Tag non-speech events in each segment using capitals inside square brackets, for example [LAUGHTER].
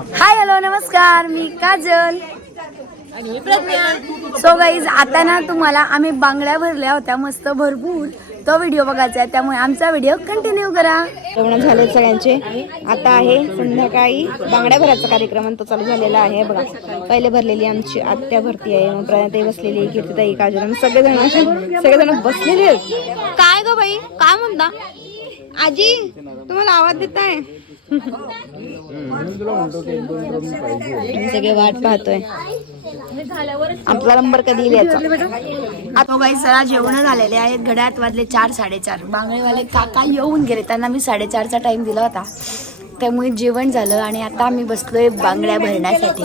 Hi hello नमस्कार मी Kajal. So guys आता ना तुम्हाला आम्ही बांगड्या भरल्या होत्या मस्त भरपूर. तो व्हिडिओ बघायचा आहे त्यामुळे आमचा व्हिडिओ कंटिन्यू करा. लग्न झाले सगळ्यांचे. आता आहे संध्याकाळी बांगड्या भरायचा कार्यक्रम तो चालू झालेला आहे बघा. पहिले भरलेली आमची आत्या भरती आहे मग प्रणताई बसलेली कीर्तिताई काजल सगळेजण असे सगळेजण बसलेले आहेत. काय ग बाई? काय म्हणता? आजी तुम्हाला आवाज देत आहे सगळे वाट पाहतोय. आपला नंबर कधी आता गाई सरा जेवण झालेले आहेत घड्यात वाजले चार साडेचार. बांगडेवाले काका येऊन गेले त्यांना मी साडेचारचा टाइम दिला होता. त्यामुळे जेवण झालं आणि आता आम्ही बसलोय बांगड्या भरण्यासाठी.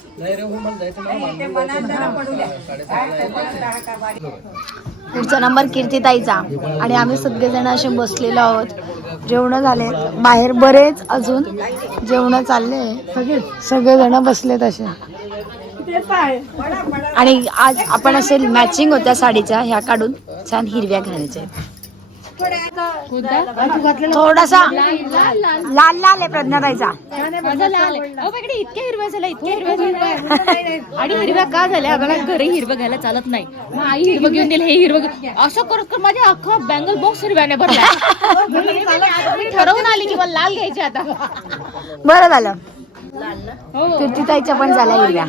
पुढचा नंबर कीर्तिताईचा. आणि आम्ही सगळेजण असे बसलेलो आहोत. जेवण झाले. बाहेर बरेच अजून जेवण चालले. सगळे सगळेजण बसलेत असे. आणि आज आपण असे मॅचिंग होत्या साडीच्या ह्या काढून छान हिरव्या घालायच्या आहेत. थोडासा लाल लाल आहे प्रज्ञाताईचा इतक्या हिरव्या झाल्या इतक्या हिरव्या झाल्या. आणि हिरव्या का झाल्या? मला घरी हिरवं घ्यायला चालत नाही. मग आई हिरवं घेऊन दिलं हे हिरवं असं करत करत माझ्या अख्खा बँगल बॉक्स हिरव्याने भरला. [LAUGHS] ठरवून आली की मला लाल घ्यायचे आता. बरं झालं. कीर्तिताईच्या पण झाल्या हिरव्या.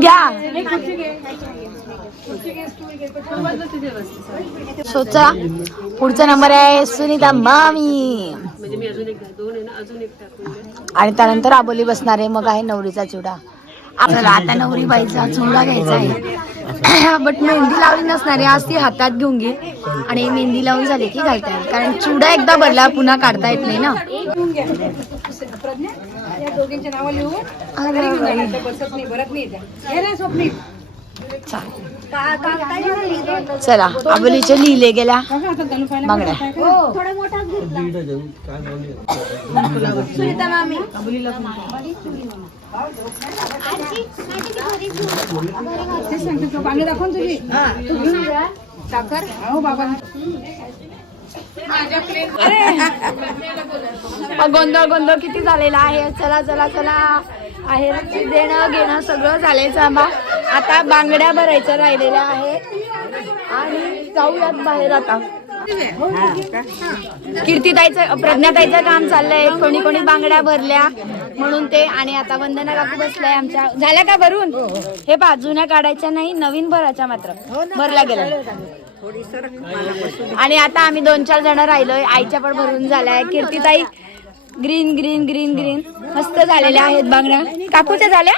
घ्या. सोचा. पुढचा नंबर आहे सुनीता मामी. आणि त्यानंतर आबोली बसणार आहे. मग आहे नवरीचा चिवडा. आपल्याला आता नवरी बाईचा चिवडा घ्यायचा आहे. [CLEARS THROAT] बट मेहंदी लावली नसणार आहे. आज ती हातात घेऊन घे. आणि मेहंदी लावून झाली की घालता येईल. कारण चुडा एकदा भरला पुन्हा काढता येत नाही ना. अरे चला आबोलीचे लिहिले गेल्या. बांगड्या मग गोंधळ गोंधळ किती झालेला आहे. चला चला चला. आहे देणं घेणं सगळं झालंय. सामा आता बांगड्या भरायच्या राहिलेल्या आहेत. आणि जाऊयात बाहेर आता. कीर्तिताईचं प्रज्ञाताईचं काम चाललंय. कोणी कोणी बांगड्या भरल्या म्हणून ते. आणि आता वंदना काकू बसलाय आमच्या. झाल्या का भरून? हे पहा जुन्या काढायच्या नाही नवीन भरायच्या मात्र. भरल्या गेल्या. आणि आता आम्ही दोन चार जण राहिलोय. आईच्या पण भरून झालाय. Kirtitai green green green green मस्त झालेल्या आहेत बांगड्या. काकूच्या झाल्या?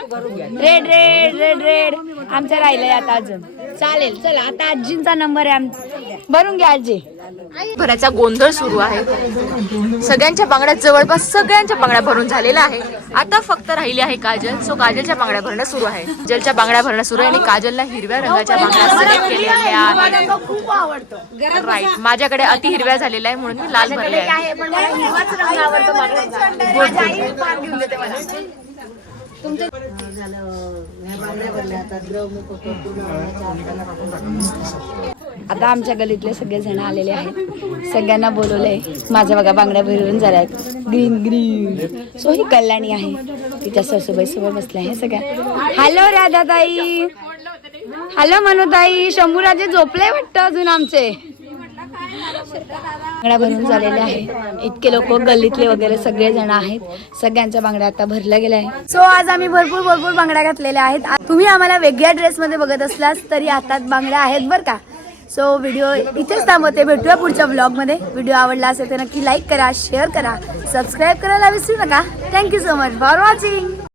रेड रेड रेड रेड आमच्या राहिलंय आता अजून. चालेल चला. आता आजींचा नंबर आहे आम भरून घ्या आजी. भराचा गोंधळ सुरू आहे. सगळ्यांच्या बांगड्या जवळपास सगळ्यांच्या बांगड्या भरून झालेल्या आहे. आता फक्त राहिली आहे काजल. सो काजलच्या बांगड्या भरणं सुरू आहे. काजलच्या बांगड्या भरणं सुरू आहे आणि काजलला हिरव्या रंगाच्या बांगड्या सिलेक्ट केलेल्या आहेत. खूप आवडतो. राईट माझ्याकडे अति हिरव्या झालेल्या आहे म्हणून मी लाल भरले आहे. आहे आता आमच्या गलीतले सगळेजण आलेले आहेत. सगळ्यांना बोलवलंय माझ्या बघा बांगड्या भरून झाल्या आहेत. ग्रीन ग्रीन सो ही कल्याणी आहे. तिच्या सासूबाई सोबत बसल्या आहे सगळ्या. हॅलो राधाताई. हॅलो मनोताई. शंभूराजे झोपले वाटतं अजून आमचे? बांगड्या भरून झालेल्या आहेत. इतके लोक गल्लीतले वगैरे सगळे जण आहेत. सगळ्यांच्या बांगड्या आता भरल्या गेल्या आहेत. सो आज आम्ही भरपूर भरपूर बांगड्या घातलेल्या आहेत. तुम्ही आम्हाला वेगळ्या ड्रेसमध्ये बघत असलास तरी हातात बांगड्या आहेत बरं का? सो व्हिडिओ इथेच थांबवते. भेटूया पुढच्या ब्लॉगमध्ये व्हिडिओ आवडला असेल तर नक्की लाईक करा शेअर करा सबस्क्राईब करायला विसरू नका. Thank you so much for watching